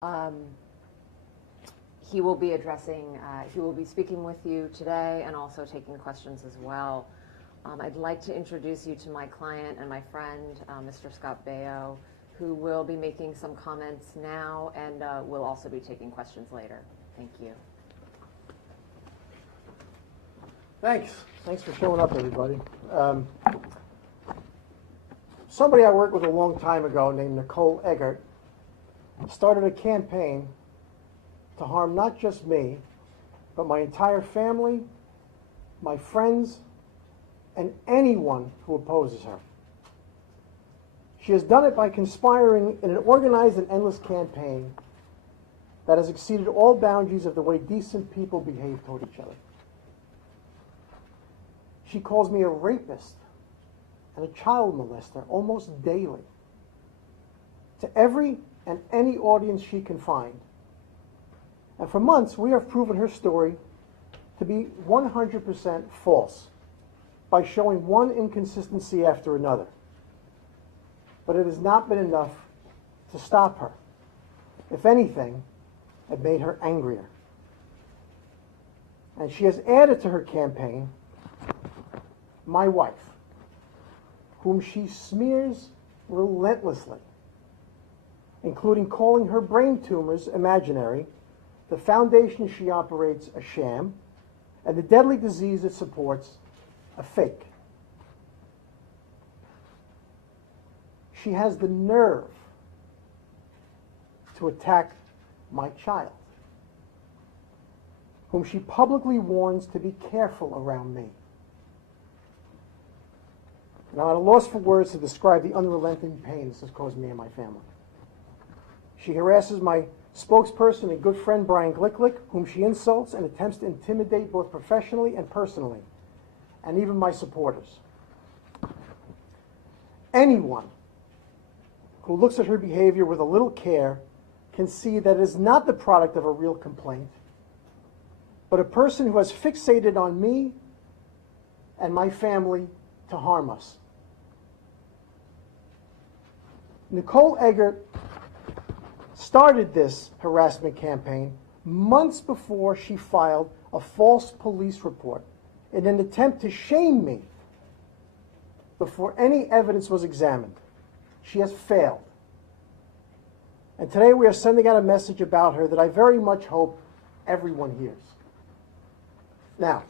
Um, he will be he will be speaking with you today and also taking questions as well. I'd like to introduce you to my client and my friend, Mr. Scott Baio, who will be making some comments now and will also be taking questions later. Thank you. Thanks. Thanks for showing up, everybody. Somebody I worked with a long time ago named Nicole Eggert started a campaign to harm not just me, but my entire family, my friends, and anyone who opposes her. She has done it by conspiring in an organized and endless campaign that has exceeded all boundaries of the way decent people behave toward each other. She calls me a rapist and a child molester almost daily to every and any audience she can find. And for months, we have proven her story to be 100% false by showing one inconsistency after another. But it has not been enough to stop her. If anything, it made her angrier. And she has added to her campaign my wife, whom she smears relentlessly, including calling her brain tumors imaginary, the foundation she operates a sham, and the deadly disease it supports a fake. She has the nerve to attack my child, whom she publicly warns to be careful around me. And I'm at a loss for words to describe the unrelenting pain this has caused me and my family. She harasses my spokesperson and good friend Brian Glicklick, whom she insults and attempts to intimidate both professionally and personally, and even my supporters. Anyone who looks at her behavior with a little care can see that it is not the product of a real complaint, but a person who has fixated on me and my family to harm us. Nicole Eggert started this harassment campaign months before she filed a false police report in an attempt to shame me before any evidence was examined. She has failed. And today we are sending out a message about her that I very much hope everyone hears. Now,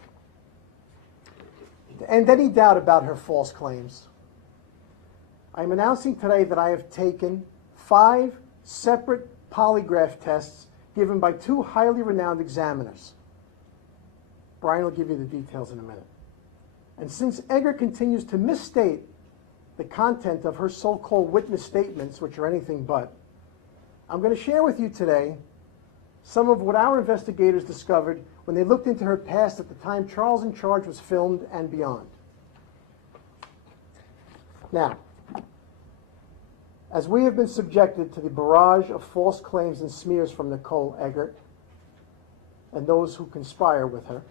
to end any doubt about her false claims, I am announcing today that I have taken 5 separate polygraph tests given by 2 highly renowned examiners. Brian will give you the details in a minute. And since Eggert continues to misstate the content of her so-called witness statements, which are anything but, I'm going to share with you today some of what our investigators discovered when they looked into her past at the time Charles in Charge was filmed and beyond. Now, as we have been subjected to the barrage of false claims and smears from Nicole Eggert and those who conspire with her,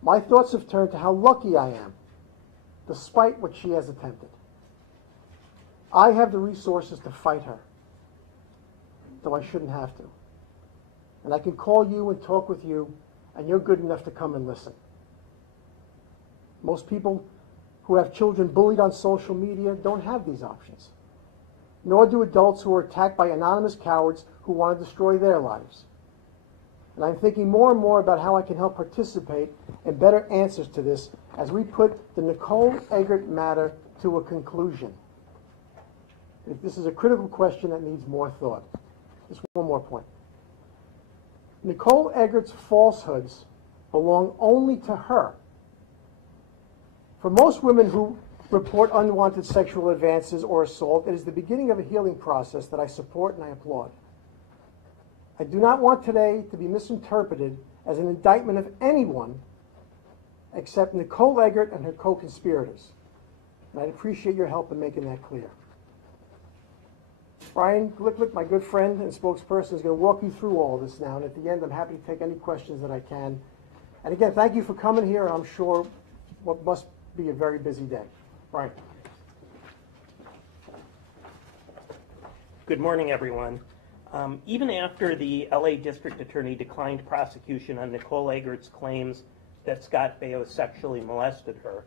my thoughts have turned to how lucky I am, despite what she has attempted. I have the resources to fight her, though I shouldn't have to. And I can call you and talk with you, and you're good enough to come and listen. Most people who have children bullied on social media don't have these options, nor do adults who are attacked by anonymous cowards who want to destroy their lives. And I'm thinking more and more about how I can help participate in better answers to this as we put the Nicole Eggert matter to a conclusion. This is a critical question that needs more thought. Just one more point. Nicole Eggert's falsehoods belong only to her. For most women who report unwanted sexual advances or assault, it is the beginning of a healing process that I support and I applaud. I do not want today to be misinterpreted as an indictment of anyone except Nicole Eggert and her co-conspirators. And I'd appreciate your help in making that clear. Brian Glicklick, my good friend and spokesperson, is going to walk you through all this now. And at the end, I'm happy to take any questions that I can. And again, thank you for coming here. I'm sure what must be a very busy day. Brian. Good morning, everyone. Even after the LA District Attorney declined prosecution on Nicole Eggert's claims that Scott Baio sexually molested her,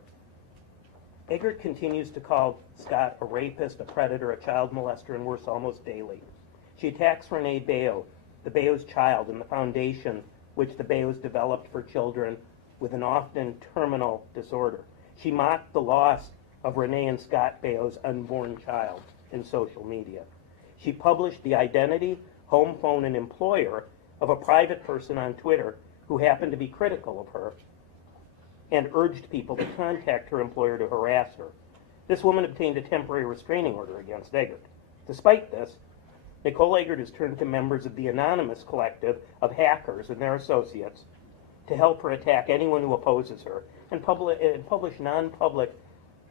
Eggert continues to call Scott a rapist, a predator, a child molester, and worse, almost daily. She attacks Renee Baio, the Baio's child, and the foundation which the Baios developed for children with an often terminal disorder. She mocked the loss of Renee and Scott Baio's unborn child in social media. She published the identity, home phone, and employer of a private person on Twitter who happened to be critical of her and urged people to contact her employer to harass her. This woman obtained a temporary restraining order against Eggert. Despite this, Nicole Eggert has turned to members of the anonymous collective of hackers and their associates to help her attack anyone who opposes her and publish non-public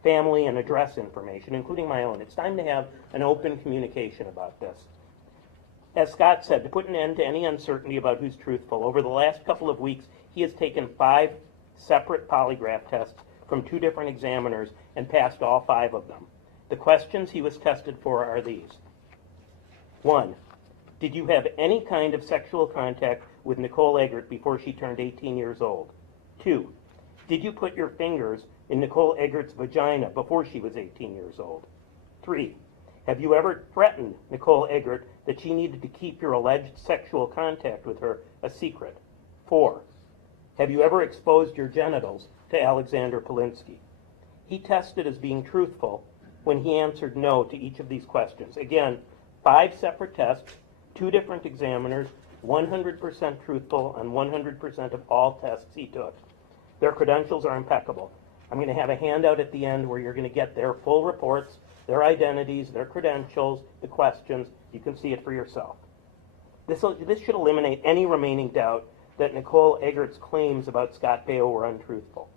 family and address information, including my own. It's time to have an open communication about this. As Scott said, to put an end to any uncertainty about who's truthful, over the last couple of weeks, he has taken 5 separate polygraph tests from 2 different examiners and passed all 5 of them. The questions he was tested for are these. 1. Did you have any kind of sexual contact with Nicole Eggert before she turned 18 years old? 2. Did you put your fingers in Nicole Eggert's vagina before she was 18 years old? 3. Have you ever threatened Nicole Eggert that she needed to keep your alleged sexual contact with her a secret? 4. Have you ever exposed your genitals to Alexander Polinsky? He tested as being truthful when he answered no to each of these questions. Again, 5 separate tests, 2 different examiners, 100% truthful on 100% of all tests he took. Their credentials are impeccable. I'm going to have a handout at the end where you're going to get their full reports, their identities, their credentials, the questions. You can see it for yourself. This should eliminate any remaining doubt that Nicole Eggert's claims about Scott Baio were untruthful.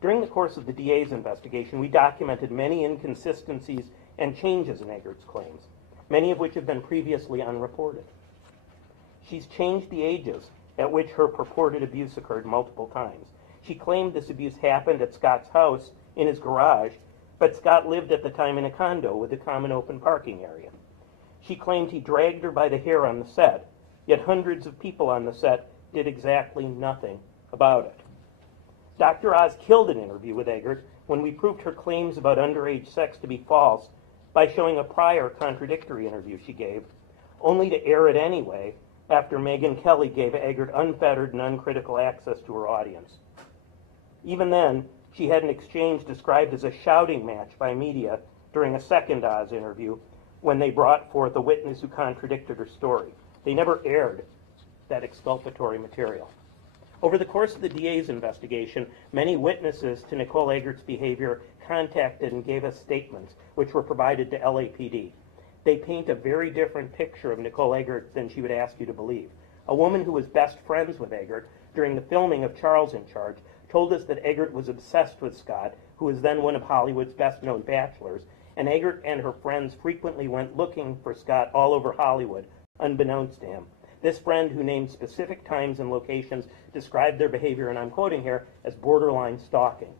During the course of the DA's investigation, we documented many inconsistencies and changes in Eggert's claims, many of which have been previously unreported. She's changed the ages at which her purported abuse occurred multiple times. She claimed this abuse happened at Scott's house in his garage, but Scott lived at the time in a condo with a common open parking area. She claimed he dragged her by the hair on the set, yet hundreds of people on the set did exactly nothing about it. Dr. Oz killed an interview with Eggert when we proved her claims about underage sex to be false by showing a prior contradictory interview she gave, only to air it anyway after Megyn Kelly gave Eggert unfettered and uncritical access to her audience. Even then, she had an exchange described as a shouting match by media during a second Oz interview when they brought forth a witness who contradicted her story. They never aired that exculpatory material. Over the course of the DA's investigation, many witnesses to Nicole Eggert's behavior contacted and gave us statements which were provided to LAPD. They paint a very different picture of Nicole Eggert than she would ask you to believe. A woman who was best friends with Eggert during the filming of Charles in Charge told us that Eggert was obsessed with Scott, who was then one of Hollywood's best-known bachelors, and Eggert and her friends frequently went looking for Scott all over Hollywood, unbeknownst to him. This friend, who named specific times and locations, described their behavior, and I'm quoting here, as borderline stalking.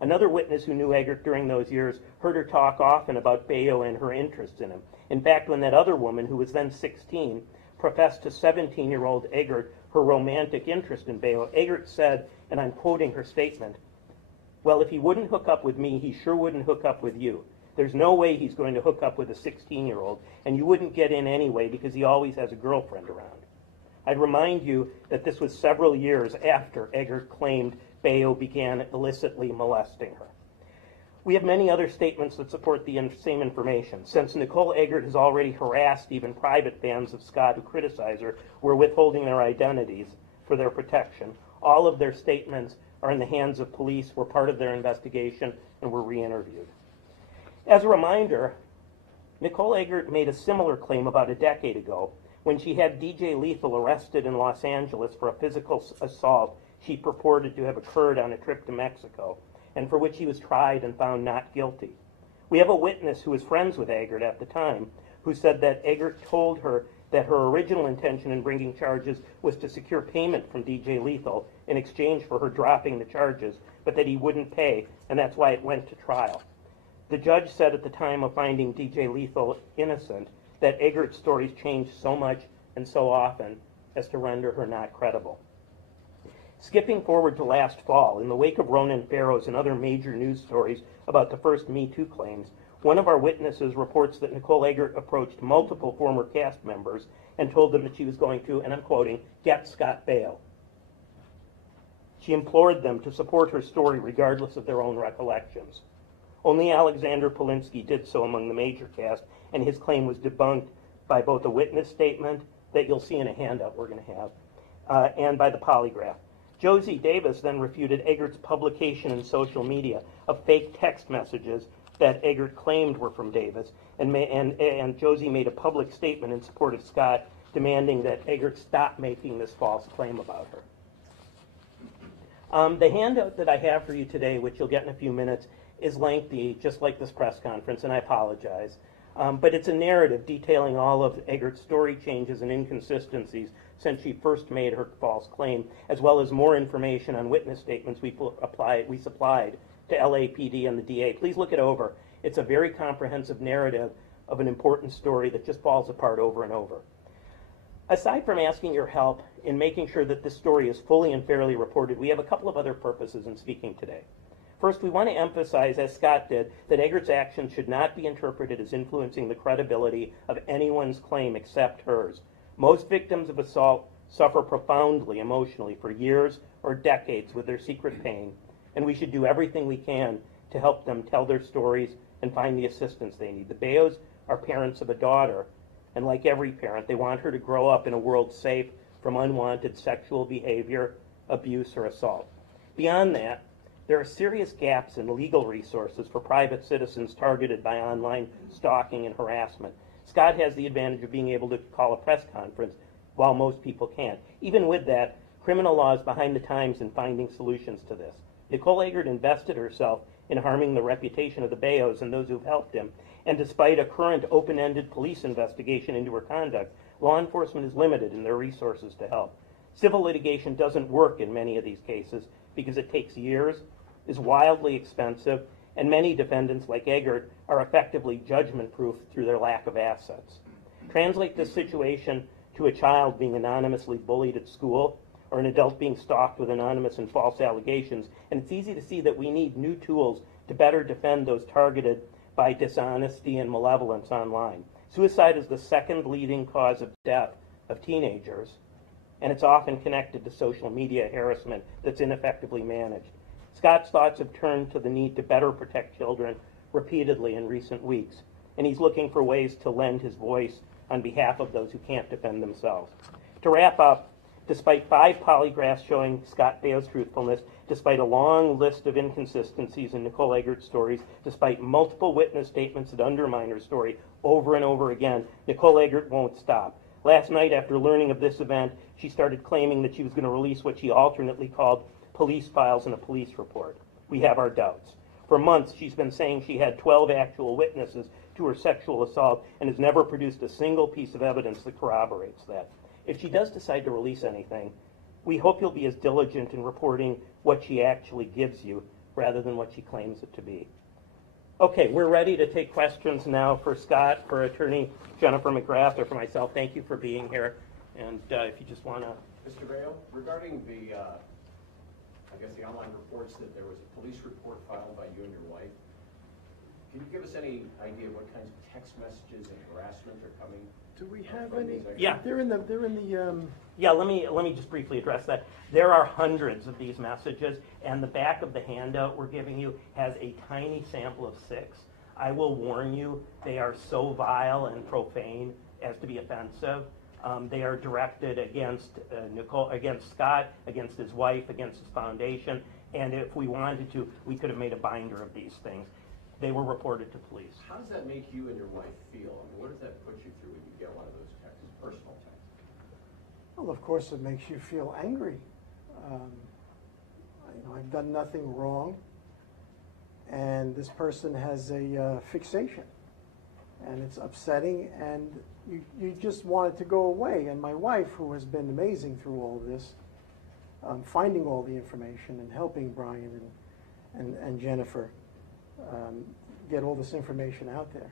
Another witness who knew Eggert during those years heard her talk often about Baio and her interest in him. In fact, when that other woman, who was then 16, professed to 17-year-old Eggert her romantic interest in Baio, Eggert said, and I'm quoting her statement, "Well, if he wouldn't hook up with me, he sure wouldn't hook up with you. There's no way he's going to hook up with a 16-year-old, and you wouldn't get in anyway because he always has a girlfriend around." I'd remind you that this was several years after Eggert claimed Baio began illicitly molesting her. We have many other statements that support the same information. Since Nicole Eggert has already harassed even private fans of Scott who criticize her, we're withholding their identities for their protection. All of their statements are in the hands of police, were part of their investigation, and were re-interviewed. As a reminder, Nicole Eggert made a similar claim about a decade ago when she had DJ Lethal arrested in Los Angeles for a physical assault she purported to have occurred on a trip to Mexico, and for which he was tried and found not guilty. We have a witness who was friends with Eggert at the time who said that Eggert told her that her original intention in bringing charges was to secure payment from DJ Lethal in exchange for her dropping the charges, but that he wouldn't pay, and that's why it went to trial. The judge said at the time of finding DJ Lethal innocent that Eggert's stories changed so much and so often as to render her not credible. Skipping forward to last fall, in the wake of Ronan Farrow's and other major news stories about the first Me Too claims, one of our witnesses reports that Nicole Eggert approached multiple former cast members and told them that she was going to, and I'm quoting, get Scott Baio. She implored them to support her story regardless of their own recollections. Only Alexander Polinsky did so among the major cast, and his claim was debunked by both a witness statement that you'll see in a handout we're going to have, and by the polygraph. Josie Davis then refuted Eggert's publication in social media of fake text messages that Eggert claimed were from Davis, and Josie made a public statement in support of Scott, demanding that Eggert stop making this false claim about her. The handout that I have for you today, which you'll get in a few minutes, is lengthy, just like this press conference, and I apologize. But it's a narrative detailing all of Eggert's story changes and inconsistencies since she first made her false claim, as well as more information on witness statements we supplied to LAPD and the DA. Please look it over. It's a very comprehensive narrative of an important story that just falls apart over and over. Aside from asking your help in making sure that this story is fully and fairly reported, we have a couple of other purposes in speaking today. First, we want to emphasize, as Scott did, that Eggert's actions should not be interpreted as influencing the credibility of anyone's claim except hers. Most victims of assault suffer profoundly emotionally for years or decades with their secret pain, and we should do everything we can to help them tell their stories and find the assistance they need. The Baios are parents of a daughter, and like every parent, they want her to grow up in a world safe from unwanted sexual behavior, abuse, or assault. Beyond that, there are serious gaps in legal resources for private citizens targeted by online stalking and harassment. Scott has the advantage of being able to call a press conference while most people can't. Even with that, criminal law is behind the times in finding solutions to this. Nicole Eggert invested herself in harming the reputation of the Baios and those who've helped him, and despite a current open-ended police investigation into her conduct, law enforcement is limited in their resources to help. Civil litigation doesn't work in many of these cases because it takes years, is wildly expensive, and many defendants, like Eggert, are effectively judgment-proof through their lack of assets. Translate this situation to a child being anonymously bullied at school, or an adult being stalked with anonymous and false allegations, and it's easy to see that we need new tools to better defend those targeted by dishonesty and malevolence online. Suicide is the second leading cause of death of teenagers, and it's often connected to social media harassment that's ineffectively managed. Scott's thoughts have turned to the need to better protect children repeatedly in recent weeks, and he's looking for ways to lend his voice on behalf of those who can't defend themselves. To wrap up, despite 5 polygraphs showing Scott Baio's truthfulness, despite a long list of inconsistencies in Nicole Eggert's stories, despite multiple witness statements that undermine her story over and over again, Nicole Eggert won't stop. Last night, after learning of this event, she started claiming that she was going to release what she alternately called police files and a police report. We have our doubts. For months, she's been saying she had 12 actual witnesses to her sexual assault and has never produced a single piece of evidence that corroborates that. If she does decide to release anything, we hope you'll be as diligent in reporting what she actually gives you rather than what she claims it to be. Okay, we're ready to take questions now for Scott, for Attorney Jennifer McGrath, or for myself. Thank you for being here. And if you just want to... Mr. Baio, regarding the, I guess the online reports that there was a police report filed by you and your wife, can you give us any idea what kinds of text messages and harassment are coming? Do we have any? Yeah. They're in the. Yeah, let me just briefly address that. There are hundreds of these messages, and the back of the handout we're giving you has a tiny sample of 6. I will warn you, they are so vile and profane as to be offensive. They are directed against against Scott, against his wife, against his foundation, and if we wanted to, we could have made a binder of these things. They were reported to police. How does that make you and your wife feel? I mean, what does that put you through when you get one of those texts, personal texts? Well, of course, it makes you feel angry. I've done nothing wrong, and this person has a fixation, and it's upsetting, and you just want it to go away. And my wife, who has been amazing through all of this, finding all the information and helping Brian and Jennifer get all this information out there.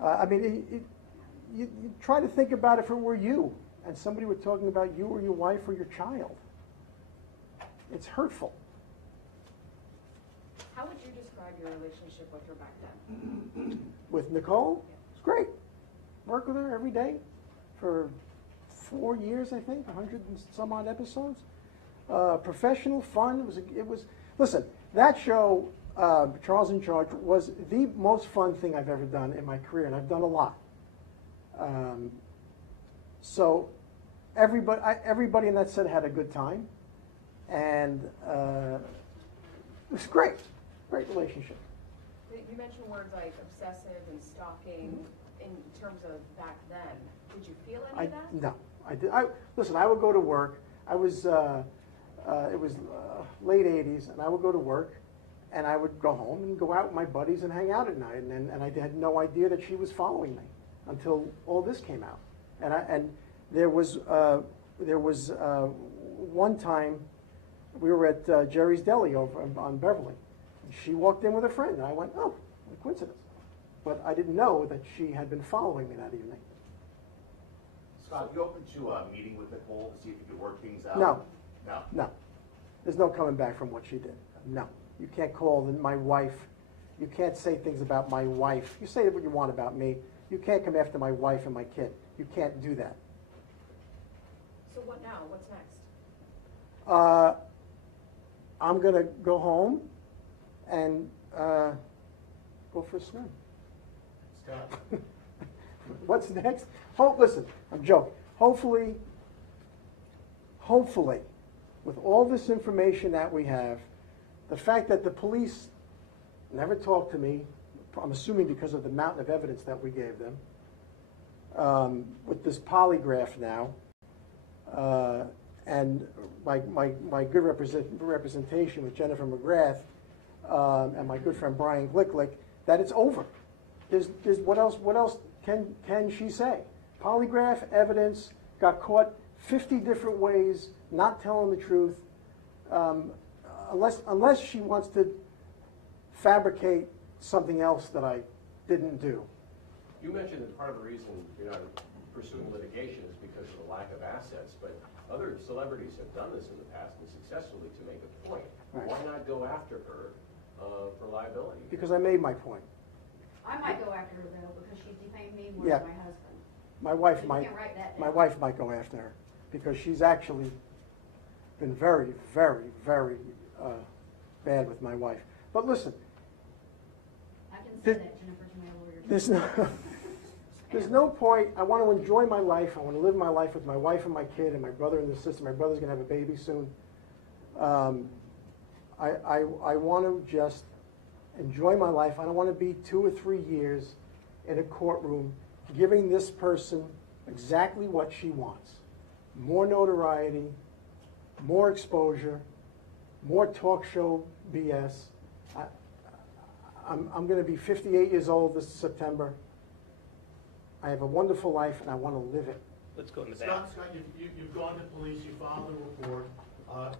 I mean, you try to think about if it were you and somebody were talking about you or your wife or your child. It's hurtful. How would you describe your relationship with her back then? With Nicole, it's great. Work with her every day for 4 years, I think, 100 and some odd episodes. Professional, fun. It was. Listen, that show, Charles in Charge, was the most fun thing I've ever done in my career, and I've done a lot. So everybody in that set had a good time, and it was great relationship. You mentioned words like obsessive and stalking in terms of back then. Did you feel any of that? No, I did. Listen, I would go to work. I was it was late '80s, and I would go to work, and I would go home and go out with my buddies and hang out at night, and I had no idea that she was following me until all this came out. And there was one time we were at Jerry's Deli over on Beverly. She walked in with a friend, and I went, oh, what a coincidence. But I didn't know that she had been following me that evening. Scott, you open to a meeting with Nicole to see if you could work things out? No. No. No. There's no coming back from what she did. No. You can't call my wife. You can't say things about my wife. You say what you want about me. You can't come after my wife and my kid. You can't do that. So what now? What's next? I'm going to go home and go for a swim. Scott. What's next? Listen, I'm joking. Hopefully, with all this information that we have, the fact that the police never talked to me, I'm assuming because of the mountain of evidence that we gave them, with this polygraph now, and my good representation with Jennifer McGrath and my good friend Brian Glicklick, that it's over. There's what else can she say? Polygraph evidence, got caught 50 different ways, not telling the truth, unless she wants to fabricate something else that I didn't do. You mentioned that part of the reason you're not pursuing litigation is because of the lack of assets, but other celebrities have done this in the past and successfully to make a point. Right. Why not go after her for liability? Because I made my point. I might go after her though, because she's defamed me more Yeah. than my husband. My wife You might. can't write that My down. wife might go after her because she's actually been very, very, very bad with my wife. But listen, I can say Did- that, Jennifer, to my lawyer. there's no point. I want to enjoy my life. I want to live my life with my wife and my kid and my brother and sister. My brother's going to have a baby soon. I want to just enjoy my life. I don't want to be 2 or 3 years in a courtroom giving this person exactly what she wants. More notoriety, more exposure, more talk show BS. I'm going to be 58 years old this September. I have a wonderful life, and I want to live it. Let's go in the back. Scott, you've gone to police, you filed a report.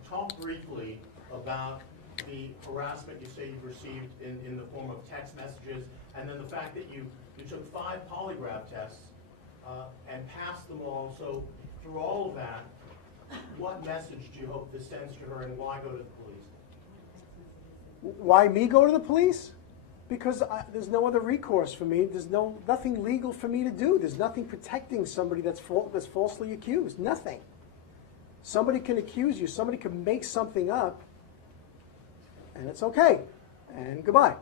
Talk briefly about the harassment you say you've received in the form of text messages, and then the fact that you took 5 polygraph tests and passed them all. So through all of that, what message do you hope this sends to her, and why go to the police? Why me go to the police? Because there's no other recourse for me. There's nothing legal for me to do. There's nothing protecting somebody that's falsely accused. Nothing. Somebody can accuse you. Somebody can make something up, and it's okay, and goodbye.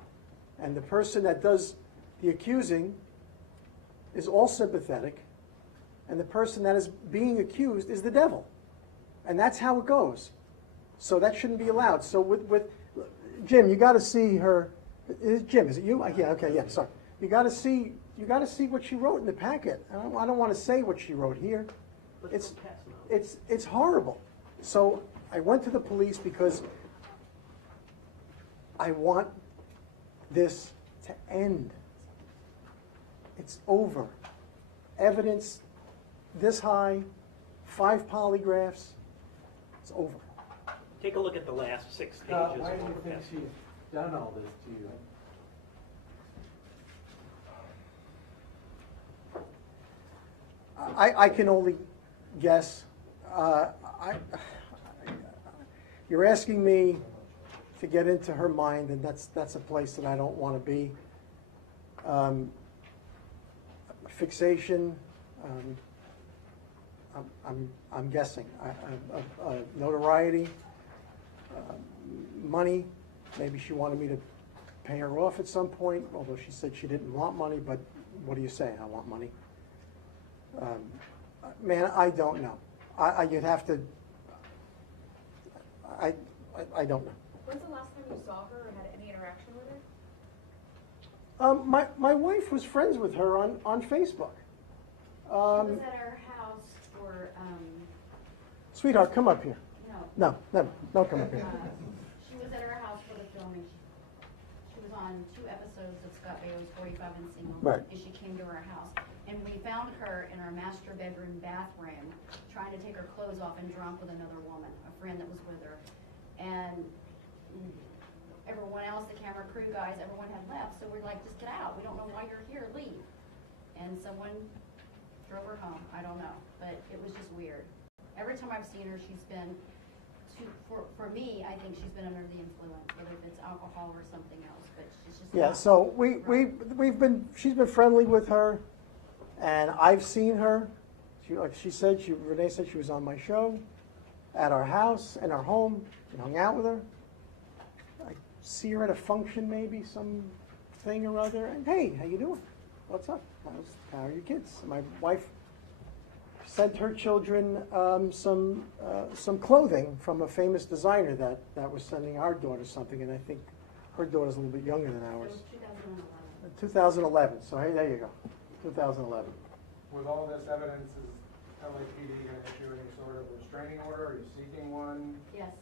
And the person that does the accusing is all sympathetic, and the person that is being accused is the devil. And that's how it goes. So that shouldn't be allowed. So with Jim, you got to see her. Jim, is it you? Yeah, okay, yeah, sorry. You got to see what she wrote in the packet. I don't want to say what she wrote here. It's horrible. So I went to the police because I want this to end. It's over. Evidence this high, 5 polygraphs. It's over. Take a look at the last 6 pages. Why do you think she's done all this to you? I can only guess. You're asking me to get into her mind, and that's a place that I don't want to be. Fixation. I'm guessing. Notoriety. Money. Maybe she wanted me to pay her off at some point, although she said she didn't want money. But what do you say? I want money. Man, I don't know. You'd have to. I don't know. When's the last time you saw her or had any interaction with her? My wife was friends with her on Facebook. She was at our house for, Sweetheart, come up here. no. No, don't come up here. She was at our house for the filming. She was on 2 episodes of Scott Baio's 45 and Single. Right. And she came to our house. And we found her in our master bedroom bathroom, trying to take her clothes off and drunk with another woman, a friend that was with her. And everyone else, the camera crew guys, everyone had left. So we're like, just get out. We don't know why you're here. Leave. And someone drove her home. I don't know. But it was just weird. Every time I've seen her, she's been, for me, I think she's been under the influence, whether if it's alcohol or something else. But she's just Yeah. not So right. she's been friendly with her, and I've seen her. Renee said she was on my show, at our house, in our home, and hung out with her. I see her at a function, maybe some thing or other, and hey, how you doing? What's up? How are your kids? My wife sent her children some clothing from a famous designer that was sending our daughter something, and I think her daughter's a little bit younger than It ours. was 2011. 2011. So hey, there you go. 2011. With all this evidence, is LAPD going to issue any sort of restraining order? Are you seeking one? Yes.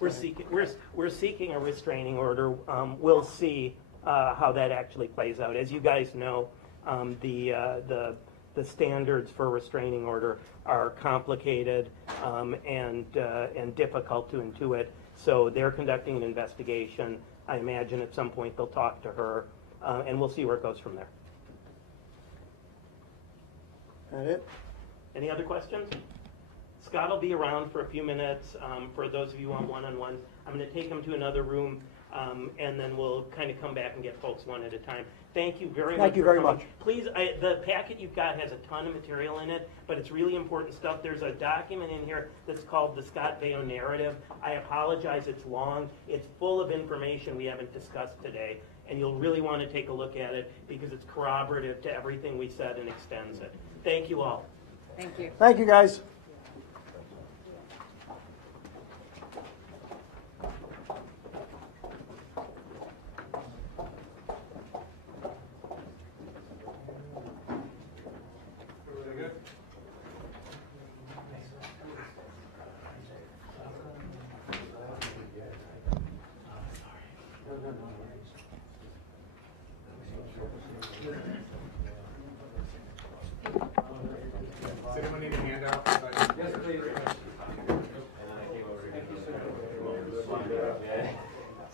We're seeking a restraining order. We'll see how that actually plays out. As you guys know, the standards for a restraining order are complicated and difficult to intuit. So they're conducting an investigation. I imagine at some point they'll talk to her, and we'll see where it goes from there. That it? Any other questions? Scott will be around for a few minutes. For those of you on one-on-one, I'm going to take him to another room, and then we'll kind of come back and get folks one at a time. Thank you very much. Thank you very much. Please, the packet you've got has a ton of material in it, but it's really important stuff. There's a document in here that's called the Scott Baio Narrative. I apologize, it's long. It's full of information we haven't discussed today, and you'll really want to take a look at it because it's corroborative to everything we said and extends it. Thank you all. Thank you. Thank you, guys.